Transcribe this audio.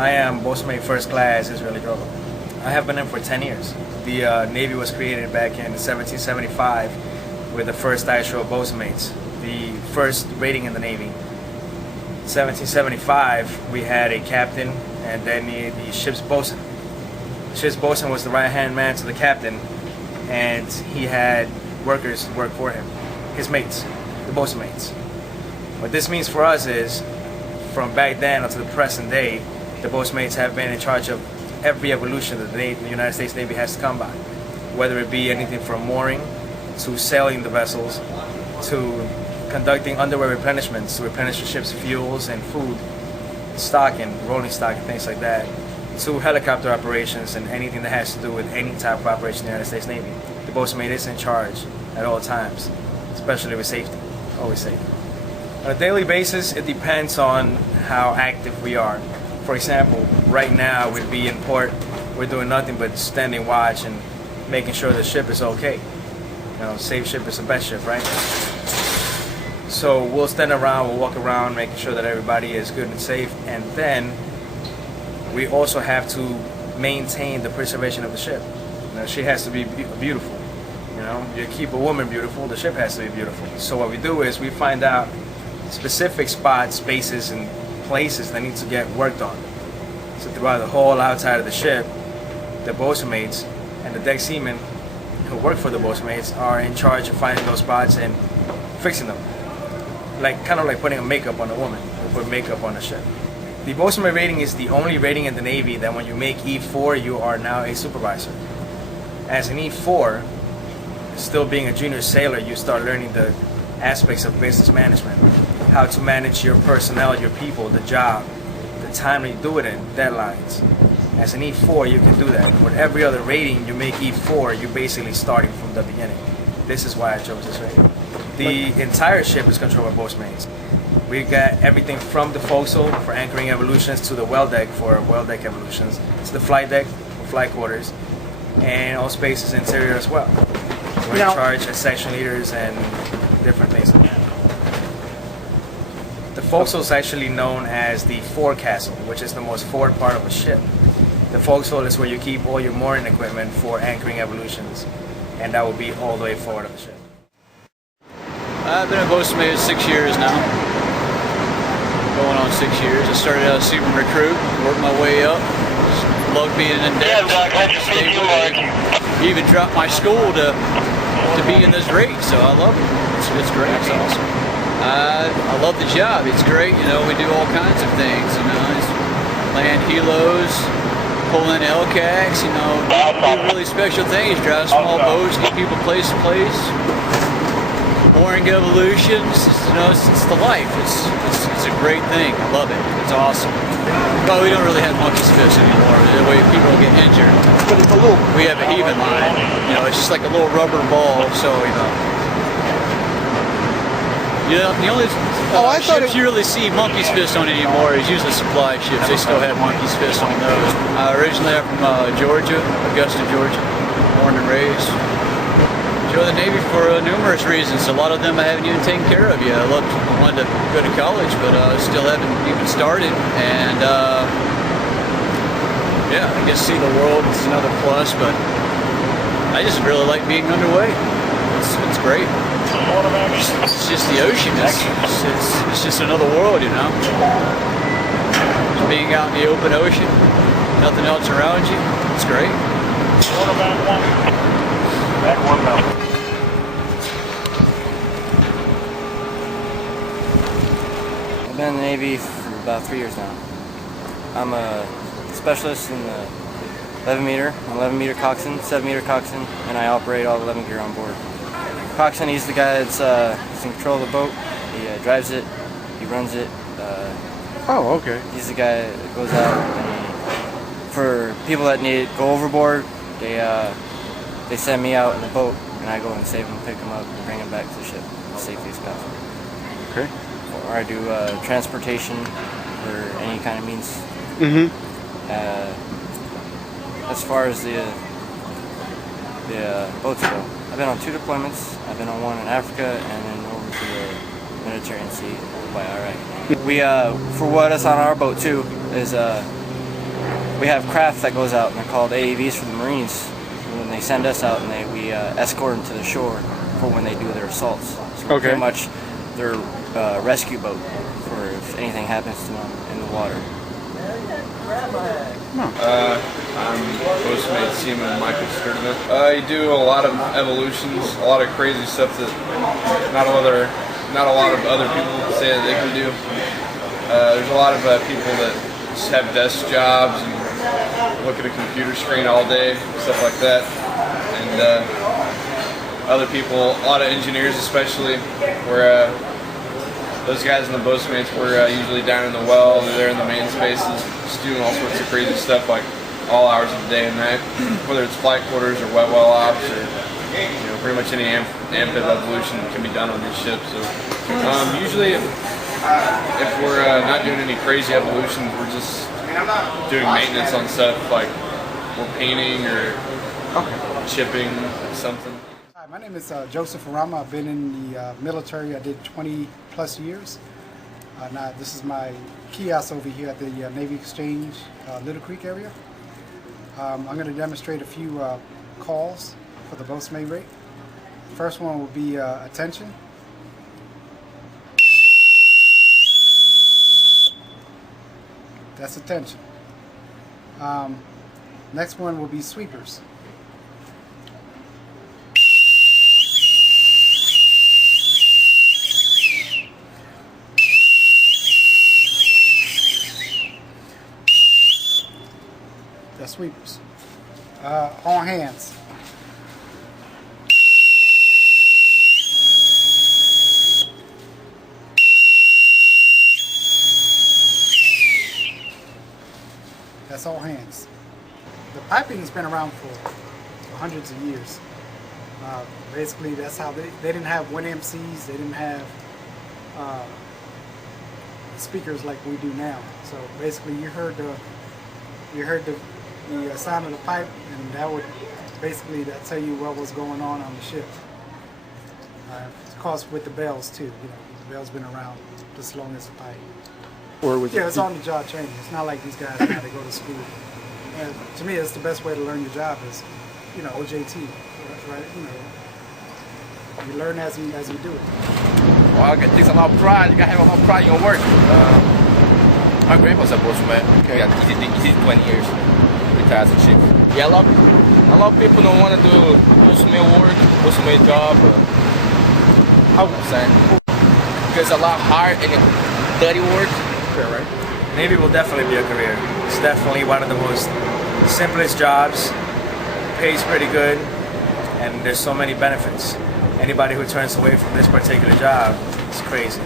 I am Bos'un Mate First Class Israeli Drogo. I have been in for 10 years. The Navy was created back in 1775 with the first dietary of Bos'un Mates. The first rating in the Navy. 1775, we had a captain and then the ship's bosun. The ship's bosun was the right-hand man to the captain, and he had workers work for him, his mates, the bosun mates. What this means for us is, from back then until the present day, the bosun mates have been in charge of every evolution that the United States Navy has to come by, whether it be anything from mooring to sailing the vessels to conducting underway replenishments to replenish the ship's fuels and food, stock and rolling stock and things like that, to helicopter operations and anything that has to do with any type of operation in the United States Navy. The bosun mate is in charge at all times, especially with safety, always safe. On a daily basis, it depends on how active we are. For example, right now we'd be in port, we're doing nothing but standing watch and making sure the ship is okay. You know, safe ship is the best ship, right? So we'll stand around, we'll walk around, making sure that everybody is good and safe, and then we also have to maintain the preservation of the ship. You know, she has to be beautiful. You know, you keep a woman beautiful, the ship has to be beautiful. So what we do is we find out specific spots, spaces, and places that need to get worked on. So throughout the whole outside of the ship, the bosun mates and the deck seamen who work for the bosun mates are in charge of finding those spots and fixing them. Kind of like putting a makeup on a woman, or put makeup on a ship. The bosun mate rating is the only rating in the Navy that when you make E4, you are now a supervisor. As an E4, still being a junior sailor, you start learning the aspects of business management, how to manage your personnel, your people, the job, the time that you do it in, deadlines. As an E4, you can do that. With every other rating, you make E4, you're basically starting from the beginning. This is why I chose this rating. The entire ship is controlled by bosun mates. We got everything from the forecastle for anchoring evolutions to the well deck for well deck evolutions, to the flight deck for flight quarters, and all spaces interior as well. We're in charge as section leaders and different things like that. The forecastle is actually known as the forecastle, which is the most forward part of a ship. The forecastle is where you keep all your mooring equipment for anchoring evolutions, and that will be all the way forward of the ship. I've been a bosun mate 6 years now. Going on 6 years. I started out as a seaman recruit, worked my way up. Loved being in deck. Even dropped my school to be in this rate, so I love it. It's great. It's awesome. I love the job. It's great. You know, we do all kinds of things. You know, it's land helos, pulling LCACs. You know, do really special things. Drive small boats, get people place to place. Mooring evolutions, you know, it's the life. It's a great thing. I love it. It's awesome. Well, we don't really have monkey's fist anymore. The way people get injured. But it's a little. We have a heaving line. You know, it's just like a little rubber ball. So you know, the only ships you really see monkey's fist on anymore is usually supply ships. They still have monkey's fist on those. Originally, I'm from Georgia, Augusta, Georgia, born and raised. Joined the Navy for numerous reasons. A lot of them I haven't even taken care of yet. I wanted to go to college, but still haven't even started. And yeah, I guess see the world is another plus, but I just really like being underway. It's great. It's just the ocean. It's just another world, you know. Just being out in the open ocean, nothing else around you. It's great. Back one belt. I've been in the Navy for about 3 years now. I'm a specialist in the 11 meter. I'm 11 meter coxswain, 7 meter coxswain, and I operate all the 11 gear on board. Coxswain, he's the guy that's in control of the boat. He drives it, he runs it. Oh, okay. He's the guy that goes out and for people that go overboard, they send me out in the boat, and I go and save them, pick them up, and bring them back to the ship as safely as possible. Okay. Or I do transportation or any kind of means. As far as the boats go, I've been on 2 deployments. I've been on one in Africa and then over to the Mediterranean Sea by Iraq. We, for what is on our boat too, is we have craft that goes out, and they're called AAVs for the Marines. When they send us out, and we escort them to the shore for when they do their assaults. So we're pretty much their rescue boat for if anything happens to them in the water. I'm Bos'un Mate Seaman Michael Sturdivant. I do a lot of evolutions, a lot of crazy stuff that not a lot of other people say that they can do. There's a lot of people that just have desk jobs and look at a computer screen all day, stuff like that. And other people, a lot of engineers especially, where those guys in the Bos'un Mates were usually down in the well, they're in the main spaces, just doing all sorts of crazy stuff like all hours of the day and night, whether it's flight quarters or wet well ops or pretty much any amphib evolution can be done on these ships. So usually if we're not doing any crazy evolutions, we're just doing maintenance on stuff like we're painting or chipping something. Hi, my name is Joseph Arama. I've been in the military. I did 20 plus years. Now this is my kiosk over here at the Navy Exchange, Little Creek area. I'm going to demonstrate a few calls for the Bos'un Mate rate. First one will be attention. That's attention. Next one will be sweepers. That's sweepers. On hands. That's all hands. The piping's been around for hundreds of years. Basically, that's how they didn't have wind MCs. They didn't have speakers like we do now. So basically, you heard the sound of the pipe, and that would basically tell you what was going on the ship. Of course, with the bells too. The bell's been around just as long as the pipe. Yeah, it's on the job training. It's not like these guys had to go to school. And to me, that's the best way to learn your job is, OJT, right? You learn as you do it. Well, it takes a lot of pride. You gotta have a lot of pride in your work. My grandpa's a Bos'un Mate. Okay. He did 20 years. Retired as a chief. Yeah, a lot of people don't want to do Bos'un Mate work, Bos'un Mate job. How I'm saying? Because a lot hard and dirty work. Right? Navy will definitely be a career. It's definitely one of the most simplest jobs, pays pretty good, and there's so many benefits. Anybody who turns away from this particular job is crazy.